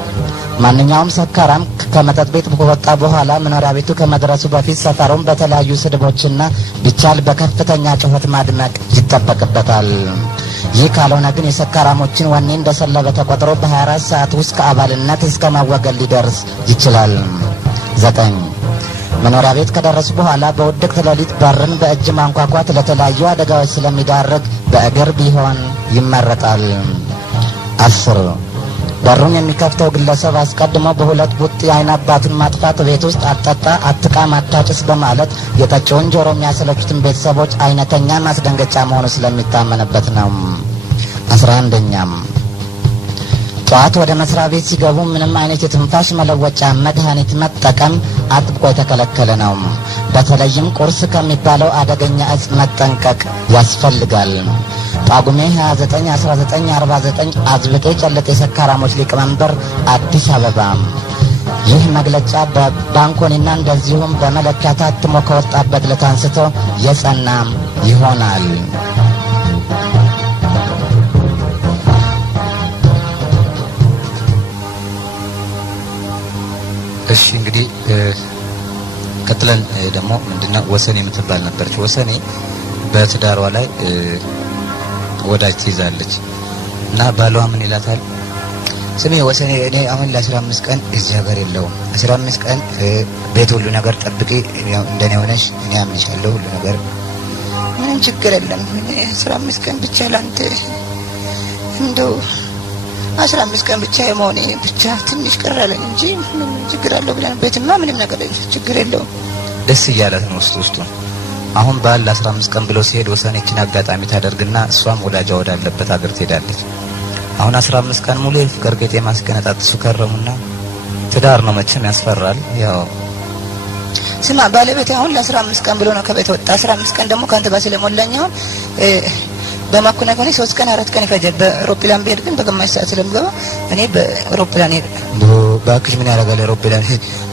ማንኛውም ሰካራም ከመጠጥ ቤት ከወጣ በኋላ መኖሪያ ቤቱ ከመድረሱ በፊት ሰፈሩን በተለያዩ ስድቦችና ቢቻል በከፍተኛ ጩኸት ማድመቅ ይጠበቅበታል። ይህ ካልሆነ ግን የሰካራሞችን ወኔ እንደሰለበ ተቆጥሮ በ24 ሰዓት ውስጥ ከአባልነት እስከ መወገድ ሊደርስ ይችላል። 9 መኖሪያ ቤት ከደረሱ በኋላ በውድቅት ሌሊት በርን በእጅ ማንኳኳት ለተለያዩ አደጋዎች ስለሚዳርግ በእግር ቢሆን ይመረጣል። 10 በሩን የሚከፍተው ግለሰብ አስቀድሞ በሁለት ቡጢ አይን አባቱን ማጥፋት፣ ቤት ውስጥ አትጠጣ፣ አትቃም፣ አታጭስ በማለት የጠጪውን ጆሮ የሚያሰለቹትን ቤተሰቦች አይነተኛ ማስደንገጫ መሆኑ ስለሚታመንበት ነው። 11ኛም ጠዋት ወደ መስሪያ ቤት ሲገቡ ምንም አይነት የትንፋሽ መለወጫ መድኃኒት መጠቀም አጥብቆ የተከለከለ ነው። በተለይም ቁርስ ከሚባለው አደገኛ እጽ መጠንቀቅ ያስፈልጋል። ጳጉሜ 29 1949 አዝብጤ ጨለጤ ሰካራሞች ሊቀመንበር አዲስ አበባ። ይህ መግለጫ በባንኮኒና እንደዚሁም በመለኪያ ታትሞ ከወጣበት ዕለት አንስቶ የጸና ይሆናል። እሺ እንግዲህ ቀጥለን ደግሞ ምንድነው ወሰኔ የምትባል ነበርች። ወሰኔ በትዳሯ ላይ ወዳጅ ትይዛለች እና ባሏ ምን ይላታል? ስሜ ወሰኔ እኔ አሁን ለ15 ቀን እዚህ ሀገር የለውም፣ 15 ቀን ቤት ሁሉ ነገር ጠብቂ፣ እንደኔ ሆነሽ እኔ አምንሻለሁ፣ ሁሉ ነገር ምንም ችግር የለም። 15 ቀን ብቻ ላንተ እንደው 15 ቀን ብቻ የመሆኔ ብቻ ትንሽ ቀራለኝ እንጂ ምንም ችግር አለው ብለን ቤትማ ምንም ነገር ችግር የለውም። ደስ እያላት ነው ውስጡ። አሁን ባል 15 ቀን ብሎ ሲሄድ ወሰኔችን አጋጣሚ ታደርግና እሷም ወዳጇ ወዳለበት ሀገር ትሄዳለች። አሁን 15 ቀን ሙሉ የፍቅር ጌጤ ማስቀነጣጥሱ ከረሙና ትዳር ነው መቼም ያስፈራል። ያው ስማ ባለቤቴ አሁን ለ15 ቀን ብሎ ነው ከቤት ወጣ። 15 ቀን ደግሞ ካንተ ጋር ስለሞላኝ አሁን በማኩና ከሆነ 3 ቀን 4 ቀን ይፈጃል። በአውሮፕላን ብሄድ ግን በግማሽ ሰዓት ስለምገባ እኔ በአውሮፕላን ሄድ። ባክሽ ምን ያደርጋል አውሮፕላን?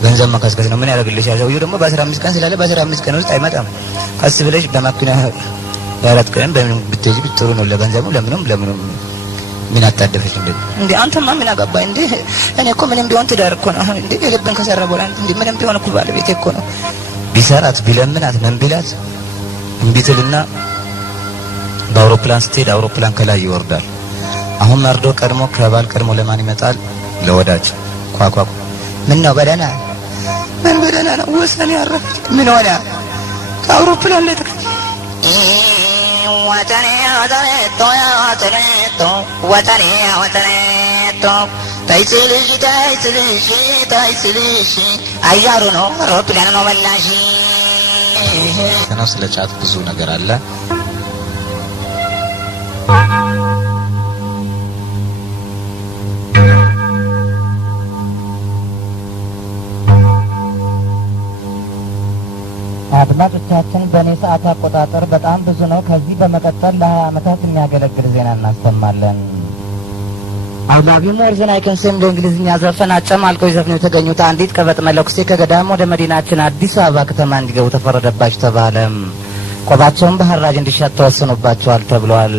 ገንዘብ መከስከስ ነው። ምን ያደርግልሽ? ያው ደግሞ በ15 ቀን ስላለ በ15 ቀን ውስጥ አይመጣም። ቀስ ብለሽ በማኩና 4 ቀን በምን ብትሄጂ ጥሩ ነው። ለገንዘቡ ለምንም ምን አጣደፈሽ እንዴ? አንተማ ምን አገባኝ እንዴ? እኔ እኮ ምንም ቢሆን ትዳር እኮ ነው። አሁን እንዴ ልብን ከሰራ በኋላ እንዴ ምንም ቢሆን እኮ ባለቤቴ እኮ ነው። ቢሰራት ቢለምናት ምን ቢላት እምቢ ትልና በአውሮፕላን ስትሄድ አውሮፕላን ከላይ ይወርዳል። አሁን መርዶ ቀድሞ ከባል ቀድሞ ለማን ይመጣል? ለወዳጅ ኳኳኩ። ምን ነው በደህና? ምን በደህና ነው? ወሰኔ ያረፈች ምን ሆነ? ከአውሮፕላን ላይ ወተኔ ታይስልሽ አያሩ ነው አውሮፕላን ነው መላሽ። ስለ ጫት ብዙ ነገር አለ። አድማጮቻችን በእኔ ሰዓት አቆጣጠር በጣም ብዙ ነው። ከዚህ በመቀጠል ለ20 ዓመታት የሚያገለግል ዜና እናሰማለን። አባቢ ሞርዘን አይከንሰም ለእንግሊዝኛ ዘፈን አጨማልቀው ይዘፍኑ የተገኙት አንዲት ቀበጥ መለኩሴ ከገዳም ወደ መዲናችን አዲስ አበባ ከተማ እንዲገቡ ተፈረደባቸው ተባለ። ቆባቸውን በሐራጅ እንዲሸጥ ተወስኖባቸዋል ተብሏል።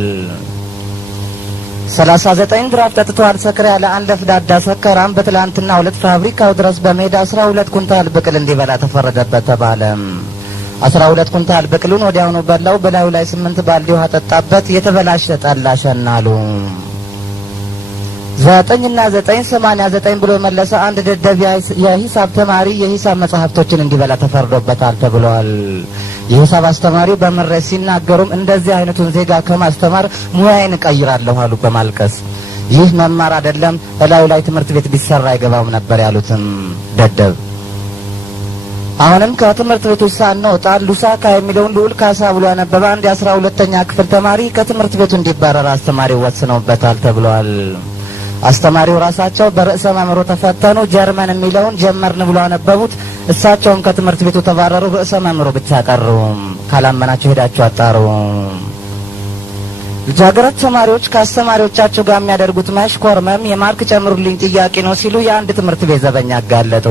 39 ድራፍት ጠጥተዋል ሰክራ ያለ አንድ ለፍዳዳ ሰከራም በትላንትና 2 ፋብሪካው ድረስ በሜዳ 12 ኩንታል ብቅል እንዲበላ ተፈረደበት ተባለ። 12 ኩንታል ብቅሉን ወዲያውኑ በላው። በላዩ ላይ 8 ባልዲ ውሃ ጠጣበት። የተበላሸ ጠላሸናሉ። 989 ብሎ የመለሰ አንድ ደደብ የሂሳብ ተማሪ የሂሳብ መጽሐፍቶችን እንዲበላ ተፈርዶበታል ተብሏል። የሂሳብ አስተማሪው በመረስ ሲናገሩም እንደዚህ አይነቱን ዜጋ ከማስተማር ሙያዬን እቀይራለሁ አሉ በማልቀስ። ይህ መማር አይደለም እላዩ ላይ ትምህርት ቤት ቢሰራ አይገባውም ነበር ያሉትም ደደብ። አሁንም ከትምህርት ቤቱ ሳንወጣ ሉሳካ የሚለውን ልዑል ካሳ ብሎ ያነበበ አንድ የ12ኛ ክፍል ተማሪ ከትምህርት ቤቱ እንዲባረር አስተማሪው ወስነውበታል ተብሏል። አስተማሪው ራሳቸው በርዕሰ መምህሩ ተፈተኑ። ጀርመን የሚለውን ጀመርን ብሎ ያነበቡት እሳቸውም ከትምህርት ቤቱ ተባረሩ። ርዕሰ መምህሩ ብቻ ቀሩ። ካላመናችሁ ሄዳችሁ አጣሩ። ልጃገረድ ተማሪዎች ከአስተማሪዎቻቸው ጋር የሚያደርጉት መሽኮርመም የማርክ ጨምሩልኝ ጥያቄ ነው ሲሉ የአንድ ትምህርት ቤት ዘበኛ አጋለጡ።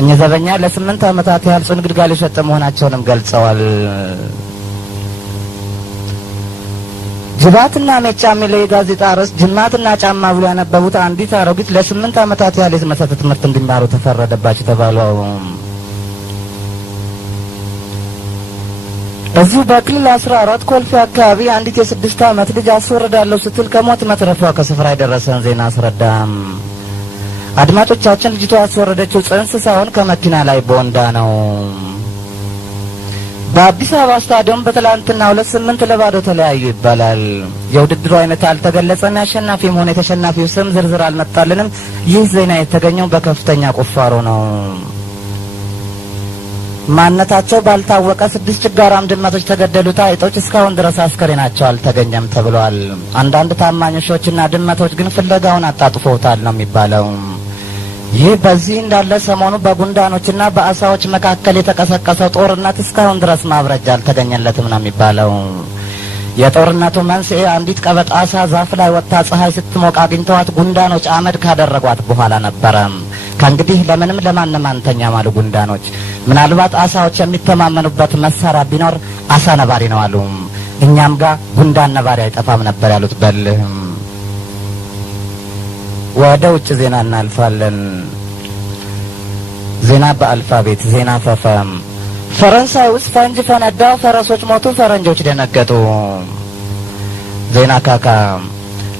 እኚህ ዘበኛ ለ8 ዓመታት ያህል ጽኑ ግድጋል የሰጠ መሆናቸውንም ገልጸዋል። ጅባትና ሜጫ የሚለው የጋዜጣ ርዕስ ጅማትና ጫማ ብሎ ያነበቡት አንዲት አሮጊት ለ8 ዓመታት ያህል የመሰረተ ትምህርት እንዲማሩ ተፈረደባቸው ተባሉ። እዚሁ በክልል 14 ኮልፌ አካባቢ አንዲት የ6 ዓመት ልጅ አስወርዳለሁ ስትል ከሞት መትረፏ ከስፍራ የደረሰን ዜና አስረዳም። አድማጮቻችን ልጅቷ ያስወረደችው ጽንስ ሳይሆን ከመኪና ላይ ቦንዳ ነው። በአዲስ አበባ ስታዲየም በትላንትና 2-8 ለባዶ ተለያዩ ይባላል። የውድድሩ አይነት አልተገለጸም። ያሸናፊም ሆነ የተሸናፊው ስም ዝርዝር አልመጣልንም። ይህ ዜና የተገኘው በከፍተኛ ቁፋሮ ነው። ማንነታቸው ባልታወቀ 6 ችጋራም ድመቶች ተገደሉ። ታይጦች እስካሁን ድረስ አስከሬናቸው አልተገኘም ተብሏል። አንዳንድ ታማኝ ውሾችና ድመቶች ግን ፍለጋውን አጣጥፈውታል ነው የሚባለው። ይህ በዚህ እንዳለ ሰሞኑ በጉንዳኖችና በአሳዎች መካከል የተቀሰቀሰው ጦርነት እስካሁን ድረስ ማብረጃ አልተገኘለትም ነው የሚባለው። የጦርነቱ መንስኤ አንዲት ቀበጥ አሳ ዛፍ ላይ ወጣ ፀሐይ ስትሞቅ አግኝተዋት ጉንዳኖች አመድ ካደረጓት በኋላ ነበረ። ከእንግዲህ ለምንም ለማንም አንተኛም አሉ ጉንዳኖች። ምናልባት አሳዎች የሚተማመኑበት መሳሪያ ቢኖር አሳ ነባሪ ነው አሉ። እኛም ጋር ጉንዳን ነባሪ አይጠፋም ነበር ያሉት በልህም። ወደ ውጭ ዜና እናልፋለን። ዜና በአልፋቤት ዜና ፈፈም። ፈረንሳይ ውስጥ ፈንጅ ፈነዳ፣ ፈረሶች ሞቱ፣ ፈረንጆች ደነገጡ። ዜና ካካ።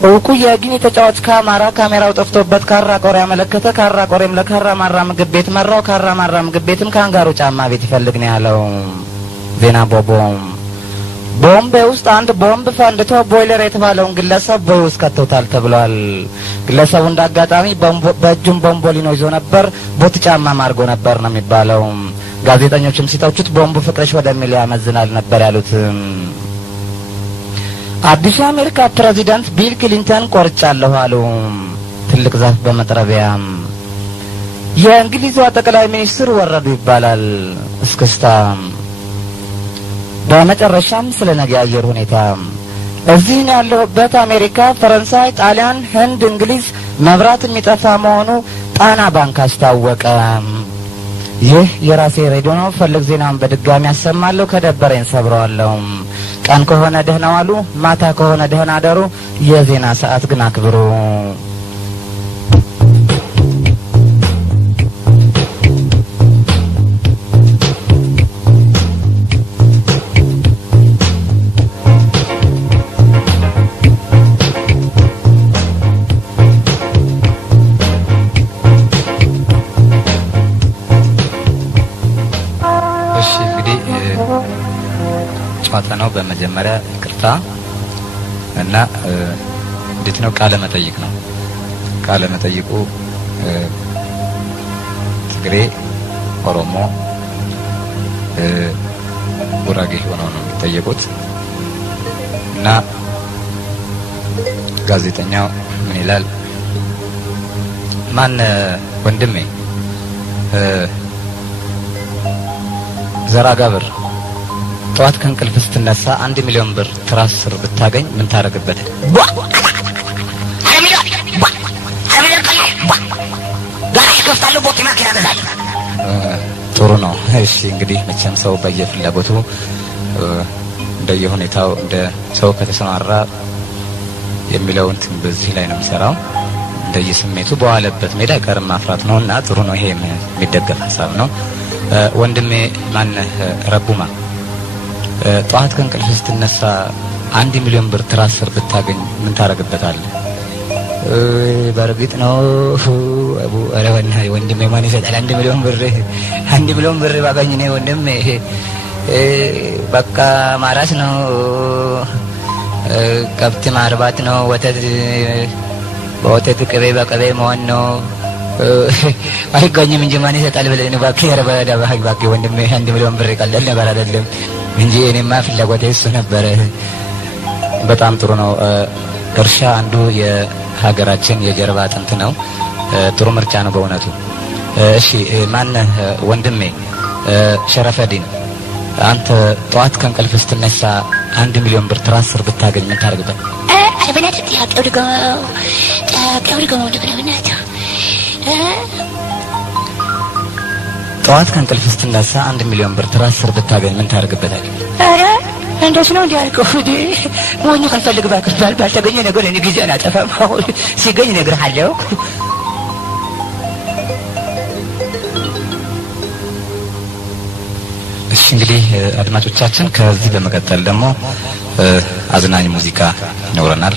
እውቁ የጊኒ ተጫዋች ካማራ ካሜራው ጠፍቶበት ካራ ቆሬ ያመለከተ። ካራ ቆሬም ለካራ ማራ ምግብ ቤት መራው። ካራ ማራ ምግብ ቤትም ካንጋሩ ጫማ ቤት ይፈልግ ነው ያለው። ዜና ቦቦ። ቦምቤ ውስጥ አንድ ቦምብ ፈንድቶ ቦይለር የተባለውን ግለሰብ ቦይ ውስጥ ከተውታል ተብሏል። ግለሰቡ እንዳጋጣሚ በእጁም ቦምቦሊኖ ይዞ ነበር። ቦት ጫማ ማርጎ ነበር ነው የሚባለው። ጋዜጠኞችም ሲተቹት ቦምቡ ፍቅርሽ ወደሚል ያመዝናል ነበር ያሉት። አዲሱ የአሜሪካ ፕሬዚዳንት ቢል ክሊንተን ቆርጫለሁ አሉ። ትልቅ ዛፍ በመጥረቢያ። የእንግሊዟ ጠቅላይ ሚኒስትር ወረዱ ይባላል። እስክስታ። በመጨረሻም ስለ ነገ አየር ሁኔታ እዚህ ያለሁበት አሜሪካ፣ ፈረንሳይ፣ ጣሊያን፣ ህንድ፣ እንግሊዝ መብራት የሚጠፋ መሆኑ ጣና ባንክ አስታወቀ። ይህ የራሴ ሬዲዮ ነው። ፈልግ ዜናውን በድጋሚ ያሰማለሁ። ከደበረኝ ሰብረዋለሁ። ቀን ከሆነ ደህና ዋሉ፣ ማታ ከሆነ ደህና አደሩ። የዜና ሰዓት ግን አክብሩ። ነው። በመጀመሪያ ይቅርታ እና እንዴት ነው ቃለ መጠይቅ ነው። ቃለ መጠይቁ ትግሬ፣ ኦሮሞ፣ ጉራጌ ሆነው ነው የሚጠየቁት እና ጋዜጠኛው ምን ይላል? ማን ወንድሜ ዘራጋብር ጠዋት ከእንቅልፍ ስትነሳ 1 ሚሊዮን ብር ትራስ ስር ብታገኝ ምን ታረግበት? ጥሩ ነው። እሺ እንግዲህ መቼም ሰው በየፍላጎቱ እንደየሁኔታው እንደ ሰው ከተሰማራ የሚለውን በዚህ ላይ ነው የሚሰራው። እንደየስሜቱ በዋለበት ሜዳ ቀርም ማፍራት ነውና ጥሩ ነው። ይሄ የሚደገፍ ሐሳብ ነው። ወንድሜ ማነህ ረቡማ ጠዋት ከእንቅልፍ ስትነሳ 1 ሚሊዮን ብር ትራስ ስር ብታገኝ ምን ታረግበታለህ? በርግጥ ነው አቡ አረወና ወንድሜ ማን ይሰጣል 1 ሚሊዮን ብር? 1 ሚሊዮን ብር ባገኝ ነው ወንድሜ በቃ ማራስ ነው፣ ከብት ማርባት ነው፣ ወተት ቅቤ በቅቤ መሆን ነው። አይገኝም እንጂ ማን ይሰጣል ብለህ ነው? እባክህ ያረባዳ እባክህ ወንድሜ 1 ሚሊዮን ብር ቀላል ነገር አይደለም እንጂ እኔማ ፍላጎቴ እሱ ነበረ። በጣም ጥሩ ነው። እርሻ አንዱ የሀገራችን የጀርባ አጥንት ነው። ጥሩ ምርጫ ነው በእውነቱ። እሺ ማነህ ወንድሜ ሸረፈዲን አንተ ጠዋት ከእንቅልፍ ስትነሳ 1 ሚሊዮን ብር ትራስ ስር ብታገኝ ምን ታረግበት? በእናትህ ጥያቄው ድገመው በእናትህ። ጠዋት ከእንቅልፍ ስትነሳ 1 ሚሊዮን ብር ትራስ ስር ብታገኝ ምን ታረግበታለህ? ኧረ እንደሱ ነው እንዲያልከው ሞኝ ካልፈልግ ባክባል ባልተገኘ ነገር እኔ ጊዜ አላጠፋም። አሁን ሲገኝ እነግርሃለሁ። እሺ እንግዲህ አድማጮቻችን ከዚህ በመቀጠል ደግሞ አዝናኝ ሙዚቃ ይኖረናል።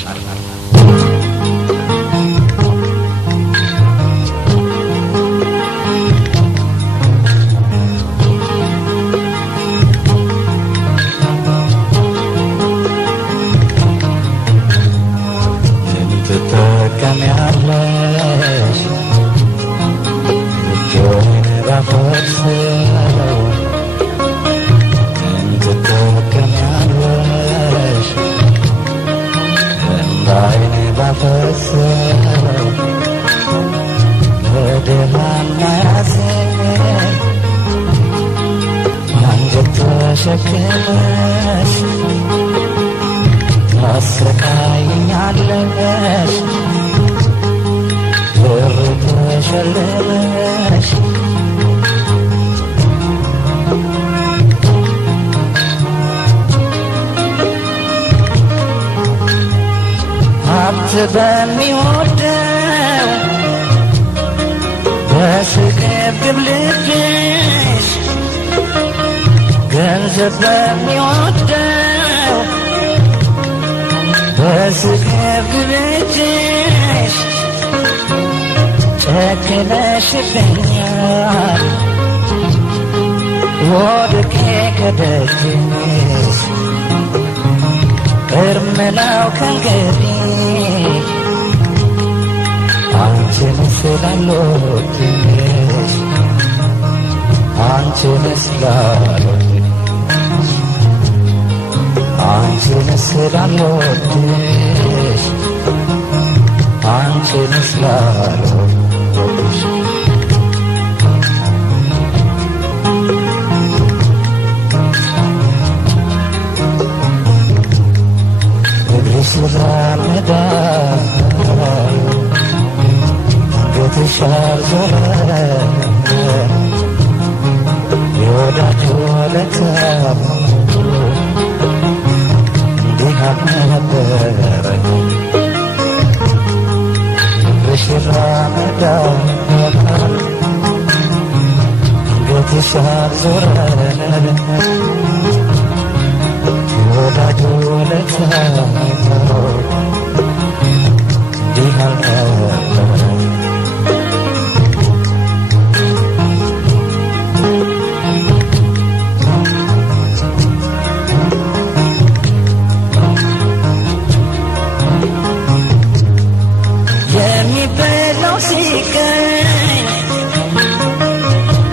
በሚወደው በስግብግብ ልብሽ ገንዘብ በሚወደው በስግብግብ ልብሽ ጨክነሽብኛል ወድቄ ከደጅሽ እርም ነው ከእንግዲህ አንቺን ስላልወድሽ አንቺን ስላልወድሽ አንቺን ስላልወድሽ አንቺን ስላልወድሽ ስራመዳ ገትሻል ዞረ የወዳጅ ወለታ እንዲህ አልነበረ ስራመዳ ገትሻል ዞረ ወዳጅ ወለታ የሚበላው ሲገኝ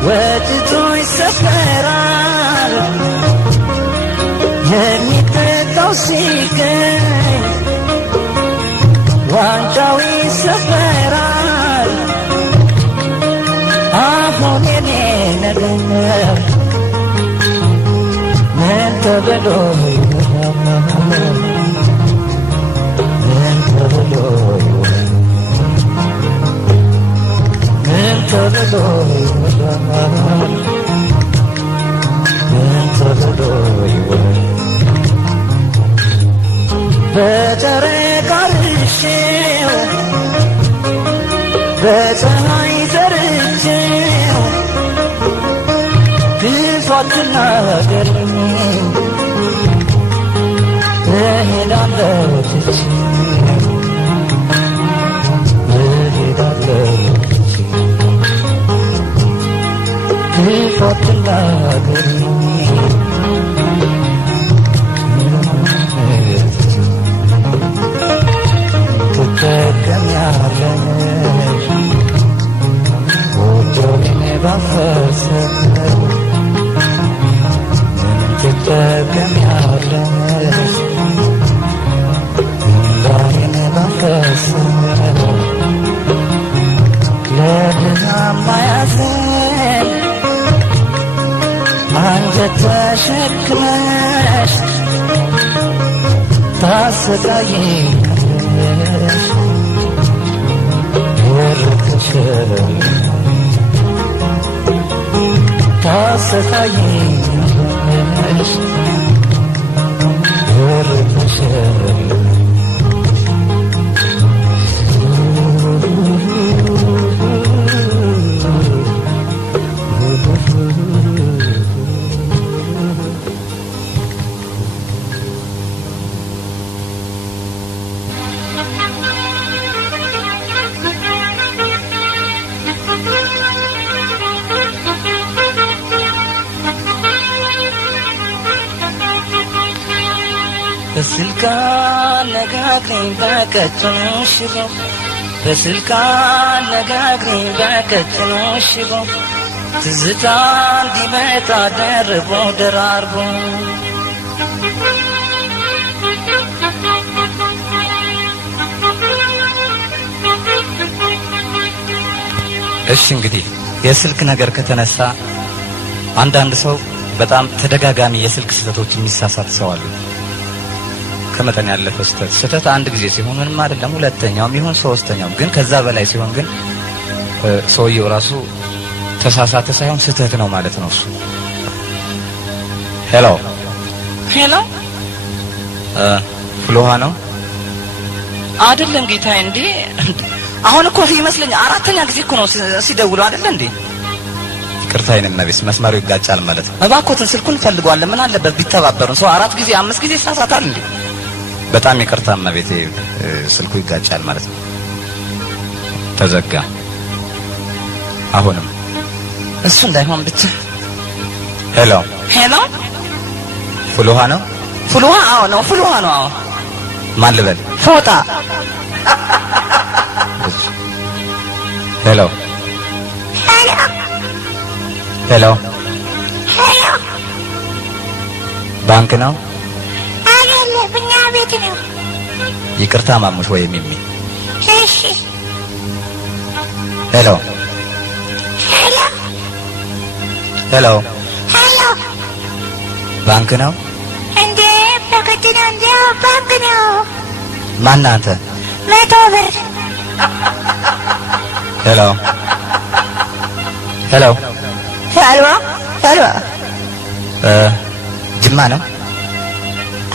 ወጥቶ ይሰፈራል የሚበላው ሲገኝ ዋንጫው ይሰፈራል አሁን የኔ ነገር ተብሎ ምን ተብሎ ምን ተብሎ ምን ተብሎ በጨረቃ ርሼው በፀሐይ ዘርቼው ክፋትና ገርኝ እሄዳለሁ ትቼ እሄዳለሁ ክፋትና ገርኝ ትጠቀሚያለሽ ወዶኔ ባፈሰሰው ትጠቀሚያለሽ እንዳይኔ ባፈሰሰው ለድሃም ማያዘን አንጀት ተሸክመሽ ታሰቃይኛለሽ ወርቅሽን ታሰቃይኛለሽ ወርቅሽን በስልክ አነጋግረኝ በቀጭኑ ሽቦ በስልክ አነጋግረኝ በቀጭኑ ሽቦ ትዝታ እንዲመጣ ደርቦ ደራርቦ እሺ እንግዲህ የስልክ ነገር ከተነሳ አንዳንድ ሰው በጣም ተደጋጋሚ የስልክ ስህተቶች የሚሳሳት ሰው አለ። ከመጠን ያለፈ ስህተት አንድ ጊዜ ሲሆን ምንም አይደለም፣ ሁለተኛውም ይሁን ሶስተኛው ግን ከዛ በላይ ሲሆን ግን ሰውየው ራሱ ተሳሳተ ሳይሆን ስህተት ነው ማለት ነው እሱ። ሄሎ ሄሎ ፍሎሃ ነው አይደለም ጌታዬ? እንዴ አሁን እኮ ይመስለኛል አራተኛ ጊዜ እኮ ነው ሲደውሉ አይደል እንዴ? ይቅርታ የነመቤስ መስመሩ ይጋጫል ማለት ነው። እባክዎትን ስልኩን ፈልገዋለን። ምን አለበት ቢተባበሩን? ሰው አራት ጊዜ አምስት ጊዜ ይሳሳታል እንዴ? በጣም ይቅርታ እመቤቴ ስልኩ ይጋጫል ማለት ነው። ተዘጋ። አሁንም እሱ እንዳይሆን ብቻ። ሄሎ ሄሎ ፍሎሃ ነው? ፍሎሃ? አዎ ነው፣ ፍሎሃ ነው። አዎ ማን ልበል? ፎጣ። ሄሎ ሄሎ ሄሎ ባንክ ነው? አይደለም፣ እኛ ቤት ነው። ይቅርታ ማሙሽ ወይ ሚሚ። እሺ ሄሎ ሄሎ ሄሎ ሄሎ ባንክ ነው? እንዴ በግድ ነው እንዴ? ባንክ ነው። ማን አንተ? 100 ብር። ሄሎ ሄሎ ሄሎ ሄሎ ጅማ ነው?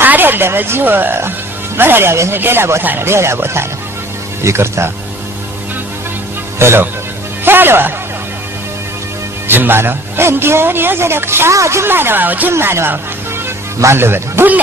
አይደለም፣ እዚሁ መኖሪያ ቤት ነው። ሌላ ቦታ ነው፣ ሌላ ቦታ ነው። ይቅርታ። ሄሎ ሄሎ ጅማ ነው? እንዴ እኔ ዘለቅሽ? አዎ ጅማ ነው። አዎ ጅማ ነው። አዎ ማን ልበል? ቡና